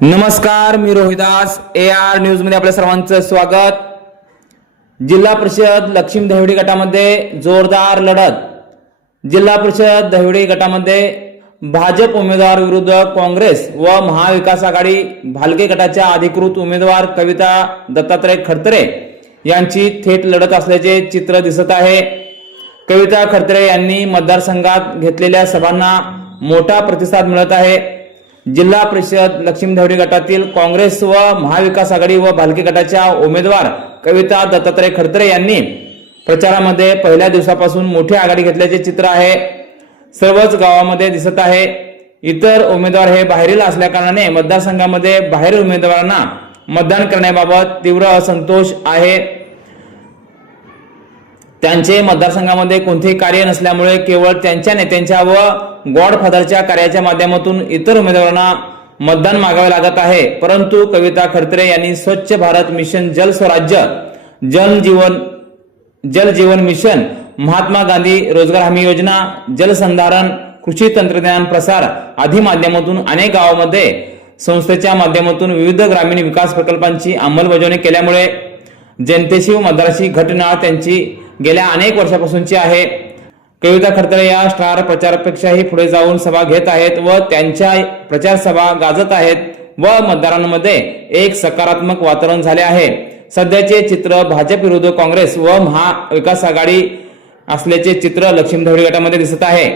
नमस्कार, मी Rohidas AR news मध्ये आपल्या सर्वांचं स्वागत। जिल्हा परिषद लक्ष्मी दहिवडी गटामध्ये जोरदार लढत। जिल्हा परिषद दहिवडी गटामध्ये भाजप उमेदवार विरुद्ध काँग्रेस व महाविकास आघाडी भालके गटाच्या अधिकृत उमेदवार कविता दत्तात्रय खडतरे यांची थेट लढत असल्याचे चित्र दिसत आहे। कविता खडतरे यांनी मतदारसंघात घेतलेल्या सभांना मोठा प्रतिसाद मिळत आहे। जिल्हा परिषद लक्ष्मी दहिवडी गटातील काँग्रेस व महाविकास आघाडी व भालके गटाच्या उमेदवार कविता दत्तात्रय खडतरे यांनी प्रचारामध्ये पहिल्या दिवसापासून मोठी आघाडी घेतल्याचे चित्र आहे। सर्वच गावामध्ये दिसत आहे। इतर उमेदवार हे बाहेरील असल्याकारणाने मतदारसंघामध्ये बाहेरील उमेदवारांना मतदान करण्याबाबत तीव्र असंतोष आहे। त्यांचे मतदारसंघामध्ये कोणतेही कार्य नसल्यामुळे केवळ त्यांच्या नेत्यांच्या व गॉडफादरच्या कार्याच्या माध्यमातून इतर उमेदवारांना मतदान मागावे लागत आहे। परंतु कविता खडतरे यांनी स्वच्छ भारत मिशन, जल स्वराज्य, जल जीवन मिशन, महात्मा गांधी रोजगार हमी योजना, जलसंधारण, कृषी तंत्रज्ञान प्रसार आदी माध्यमातून अनेक गावांमध्ये संस्थेच्या माध्यमातून विविध ग्रामीण विकास प्रकल्पांची अंमलबजावणी केल्यामुळे जनतेशी व मतदाराशी घटना त्यांची गेल्या अनेक वर्षापासूनची आहे। कविता खडतरे या स्टार प्रचारापेक्षाही पुढे जाऊन सभा घेत आहेत व त्यांच्या प्रचार सभा गाजत आहेत व मतदारांमध्ये एक सकारात्मक वातावरण झाले आहे। सध्याचे चित्र भाजप विरुद्ध काँग्रेस व महाविकास आघाडी असल्याचे चित्र लक्ष्मी दहिवडी गटामध्ये दिसत आहे।